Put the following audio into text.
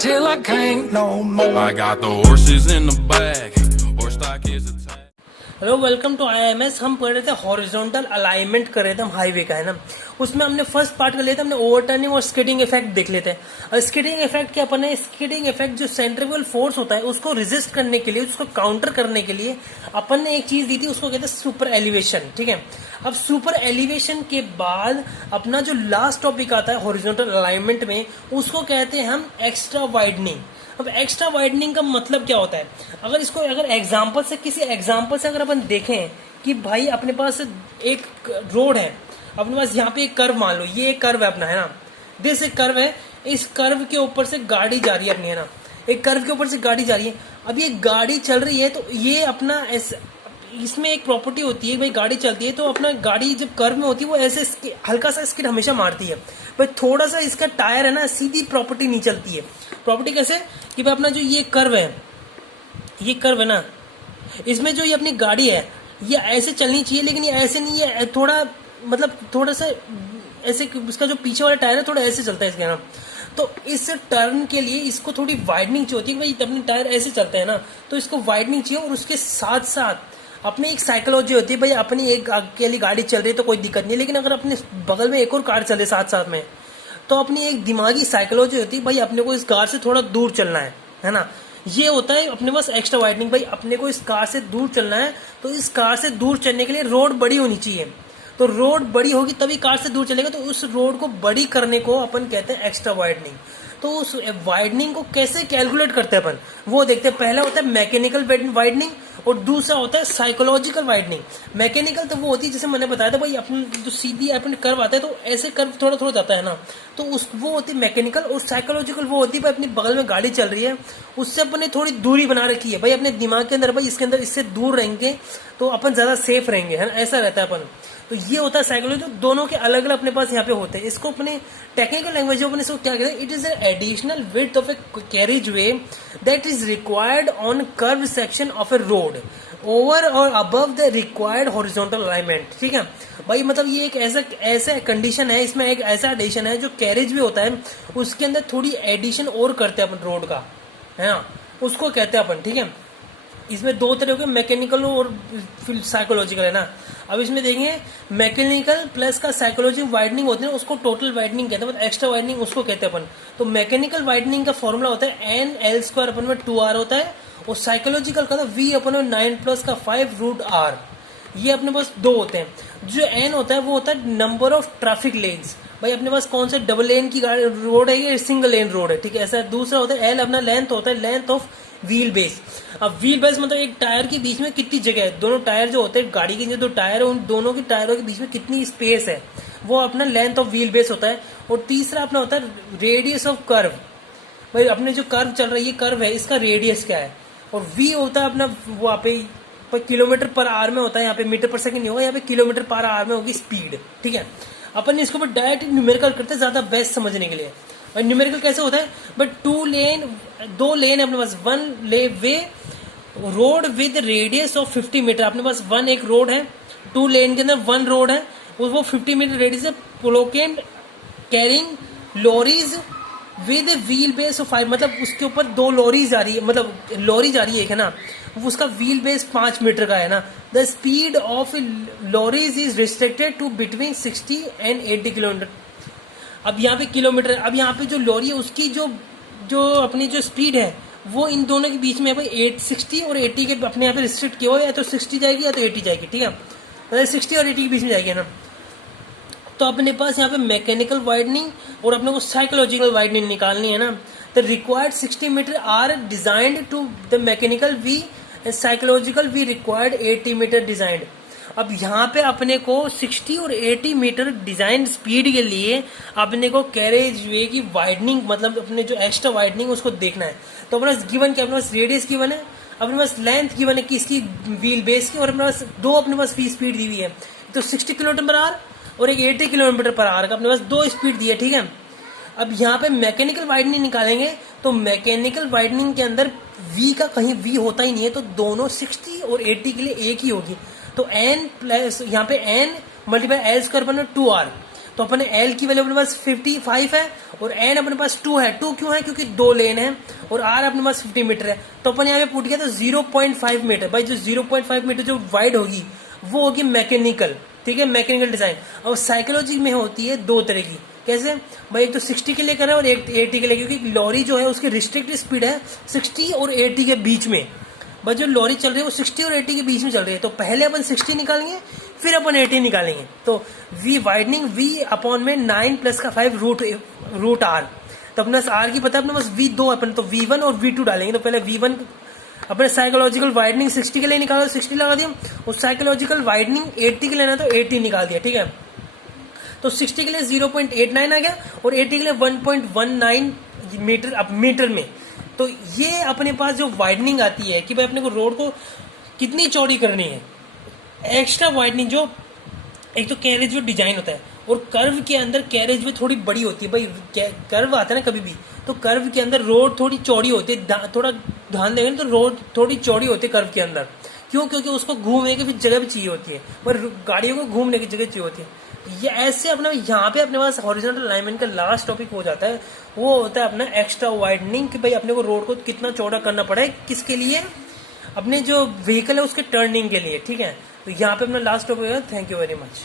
till I can't no more. I got the horses in the back. Horse stock is attached. Hello welcome to IIMS। हम पढ़ रहे थे horizontal alignment कर रहे थे हम हाईवे का, है ना। उसमें हमने फर्स्ट पार्ट कर लिया था, हमने ओवरटर्निंग और स्किडिंग इफेक्ट देख लेते हैं। और स्किडिंग इफेक्ट क्या अपन है, स्किडिंग इफेक्ट जो सेंट्रीफ्यूगल फोर्स होता है उसको रेजिस्ट करने के लिए, उसको काउंटर करने के लिए अपन ने एक चीज दी थी, उसको कहते हैं सुपर एलिवेशन। ठीक है, अब सुपर एलिवेशन के बाद अपना जो लास्ट टॉपिक आता है हॉरिजॉन्टल अलाइनमेंट में, उसको कहते हैं हम एक्स्ट्रा वाइडनिंग। अब एक्स्ट्रा वाइडनिंग का मतलब क्या होता है, अगर एग्जांपल से किसी एग्जांपल से अगर अपन देखें कि भाई अपने पास एक रोड है, अपने पास यहाँ पे एक कर्व, मान लो ये एक कर्व है अपना, है ना। दिस एक कर्व है, इस कर्व के ऊपर से गाड़ी जा रही है अपनी, है ना। एक कर्व के ऊपर से गाड़ी जा रही है, अब ये गाड़ी चल रही है तो ये अपना इसमें एक प्रॉपर्टी होती है भाई, गाड़ी चलती है तो अपना गाड़ी जब कर्व में होती है वो ऐसे हल्का सा स्किड हमेशा मारती है भाई। थोड़ा सा इसका टायर है ना, सीधी प्रॉपर्टी नहीं चलती है। प्रॉपर्टी कैसे कि भाई अपना जो ये कर्व है, ये कर्व है ना, इसमें जो ये अपनी गाड़ी है ये ऐसे चलनी चाहिए, लेकिन ये ऐसे नहीं है, थोड़ा मतलब थोड़ा सा ऐसे, इसका जो पीछे वाला टायर है थोड़ा ऐसे चलता है इसके ना। तो इस टर्न के लिए इसको थोड़ी वाइडनिंग चाहिए होती है, भाई अपने टायर ऐसे चलते हैं ना, तो इसको वाइडनिंग चाहिए। और उसके साथ साथ अपनी एक साइकोलॉजी होती है भाई, अपनी एक अकेली गाड़ी चल रही है तो कोई दिक्कत नहीं, लेकिन अगर अपने बगल में एक और कार चले साथ साथ में, तो अपनी एक दिमागी साइकोलॉजी होती है भाई अपने को इस कार से थोड़ा दूर चलना है ना। ये होता है अपने पास एक्स्ट्रा वाइडनिंग, भाई अपने को इस कार से दूर चलना है, तो इस कार से दूर चलने के लिए रोड बड़ी होनी चाहिए। तो रोड बड़ी होगी तभी कार से दूर चलेगा, तो उस रोड को बड़ी करने को अपन कहते हैं एक्स्ट्रा वाइडनिंग। तो उस वाइडनिंग को कैसे कैलकुलेट करते हैं अपन, वो देखते हैं। पहला होता है मैकेनिकल वाइडनिंग और दूसरा होता है साइकोलॉजिकल वाइडनिंग। मैकेनिकल तो वो होती है जैसे मैंने बताया था भाई, अपन जो सीधी अपन कर्व आता है तो ऐसे कर्व थोड़ा थोड़ा जाता है ना, तो वो होती है मैकेनिकल। और साइकोलॉजिकल वो होती है भाई अपनी बगल में गाड़ी चल रही है, उससे अपन ने थोड़ी दूरी बना रखी है भाई अपने दिमाग के अंदर, भाई इसके अंदर इससे दूर रहेंगे तो अपन ज्यादा सेफ रहेंगे, है ना, ऐसा रहता है अपन। तो ये होता है साइकोलॉजी। तो दोनों के अलग अलग अपने पास यहाँ पे होते हैं। इसको अपने टेक्निकल लैंग्वेज में अपने इसको क्या कहते हैं, it is an additional width of a carriageway that is required on curve section of a road over और above the required horizontal alignment. ठीक है भाई, मतलब ये एक ऐसा कंडीशन है, इसमें एक ऐसा एडिशन है जो कैरेज वे होता है उसके अंदर थोड़ी एडिशन और करते हैं अपन रोड का, है ना, उसको कहते हैं अपन। ठीक है, इसमें दो तरह के मैकेनिकल और साइकोलॉजिकल, है ना। अब इसमें देखेंगे मैकेनिकल प्लस का साइकोलॉजी वाइडनिंग होती है, उसको टोटल वाइडनिंग कहते हैं, मतलब एक्स्ट्रा वाइडनिंग उसको कहते हैं अपन। तो मैकेनिकल वाइडनिंग का फॉर्मूला होता है NL² अपन में 2R होता है, और साइकोलॉजिकल का V अपन में 9 + 5√R। ये अपने पास दो होते हैं। जो N होता है वो होता है नंबर ऑफ ट्रैफिक लेन्स, भाई अपने पास कौन सा डबल लेन की रोड है या सिंगल लेन रोड है, ठीक है, ऐसा। दूसरा होता है L, अपना लेंथ होता है लेंथ ऑफ व्हील बेस। अब व्हील बेस मतलब एक टायर के बीच में कितनी जगह है, दोनों टायर जो होते हैं गाड़ी के जो दो टायर है उन दोनों के टायरों के बीच में कितनी स्पेस है, वो अपना लेंथ ऑफ व्हील बेस होता है। और तीसरा अपना होता है रेडियस ऑफ कर्व, भाई अपने जो कर्व चल रहा है ये कर्व है, इसका रेडियस क्या है। और V होता है अपना वहाँ पे किलोमीटर पर आवर में होता है, यहाँ पे मीटर पर सेकंड नहीं होगा, यहाँ पे किलोमीटर पर आवर में होगी स्पीड। ठीक है, अपन इसके ऊपर डायरेक्ट न्यूमेरिकल करते हैं ज्यादा बेस्ट समझने के लिए। और न्यूमेरिकल कैसे होता है, बट दो लेन अपने पास, one lay way road with radius of 50 metre. अपने पास एक रोड है, 2 लेन के अंदर 1 रोड है, वो 50 मीटर रेडियस है। प्लोकेंड carrying lorries with wheel base of 5, मतलब उसके ऊपर 2 लॉरी जा रही है, मतलब लॉरी जा रही है एक, है ना, उसका व्हील बेस 5 मीटर का है ना। The speed of lorries is restricted to between 60 and 80 kilometre. अब यहाँ पे किलोमीटर, अब यहाँ पे जो लॉरी है उसकी जो अपनी जो स्पीड है वो इन दोनों के बीच में है भाई 60 और 80 के अपने यहाँ पे रिस्ट्रिक्ट किया हुआ है, या तो 60 जाएगी या तो 80 जाएगी। ठीक है, मतलब 60 और 80 के बीच में जाएगी, है ना। तो अपने पास यहाँ पे मैकेनिकल वाइडनिंग और अपने को साइकोलॉजिकल वाइडनिंग निकालनी है ना। The required 60 metre are designed to the mechanical V, psychological V required 80 metre designed. अब यहाँ पे अपने को 60 और 80 मीटर डिजाइन स्पीड के लिए अपने को कैरेज वे की वाइडनिंग, मतलब अपने जो एक्स्ट्रा वाइडनिंग उसको देखना है। तो अपने पास गिवन क्या, अपने पास रेडियस गिवन है, अपने पास लेंथ गिवन है किसकी, व्हील बेस की, और अपने पास दो अपने पास स्पीड दी हुई है, तो 60 किलोमीटर पर आवर और एक 80 किलोमीटर पर आवर का अपने पास 2 स्पीड दी है। ठीक है, अब यहाँ पे मैकेनिकल वाइडनिंग निकालेंगे तो मैकेनिकल वाइडनिंग के अंदर V का कहीं V होता ही नहीं है, तो दोनों 60 और 80 के लिए एक ही होगी। तो N प्लस यहाँ पे N मल्टीप्लाई L² बना 2R, तो अपने L की वैल्यू अपने पास 55 है और एन अपने पास 2 है। 2 क्यों है? क्योंकि 2 लेन है और आर अपने पास 50 मीटर है, तो अपन यहाँ पे पुट किया तो 0.5 मीटर। भाई जो 0.5 मीटर जो वाइड होगी वो होगी मैकेनिकल, ठीक है, मैकेनिकल डिजाइन। और साइकोलॉजी में होती है 2 तरह की। कैसे भाई? एक तो 60 के लिए कर रहा है और एक 80 के लिए, क्योंकि लॉरी जो है उसकी रिस्ट्रिक्टेड स्पीड है 60 और 80 के बीच में। बस जो लॉरी चल रही है वो 60 और 80 के बीच में चल रही है, तो पहले अपन 60 निकालेंगे फिर अपन 80 निकालेंगे। तो वी वाइडनिंग v अपॉन में 9 प्लस का 5 रूट r, तो अपने आर की पता है अपने पास v2 अपन, तो v1 और v2 डालेंगे। तो पहले v1 अपने साइकोलॉजिकल वाइडनिंग 60 के लिए निकाला, 60 लगा दिया, और साइकोलॉजिकल वाइडनिंग 80 के लिए ना तो 80 निकाल दिया, ठीक है। तो 60 के लिए 0.89 आ गया और 80 के लिए 1.19 मीटर अब मीटर में। तो ये अपने पास जो वाइडनिंग आती है कि भाई अपने को रोड को कितनी चौड़ी करनी है, एक्स्ट्रा वाइडनिंग जो एक तो कैरेज वे डिजाइन होता है और कर्व के अंदर कैरेज वे थोड़ी बड़ी होती है। भाई कर्व आता है ना कभी भी, तो कर्व के अंदर रोड थोड़ी चौड़ी होती है, थोड़ा ध्यान देंगे तो रोड थोड़ी चौड़ी होती है कर्व के अंदर। क्यों? क्योंकि उसको घूमने की भी जगह भी चाहिए होती है, पर गाड़ियों को घूमने की जगह चाहिए होती है। ये ऐसे अपना यहाँ पे अपने पास हॉरिजॉन्टल अलाइनमेंट का लास्ट टॉपिक हो जाता है, वो होता है अपना एक्स्ट्रा वाइडनिंग, कि भाई अपने को रोड को कितना चौड़ा करना पड़ा है, किसके लिए? अपने जो व्हीकल है उसके टर्निंग के लिए, ठीक है। तो यहाँ पे अपना लास्ट टॉपिक है। Thank you very much.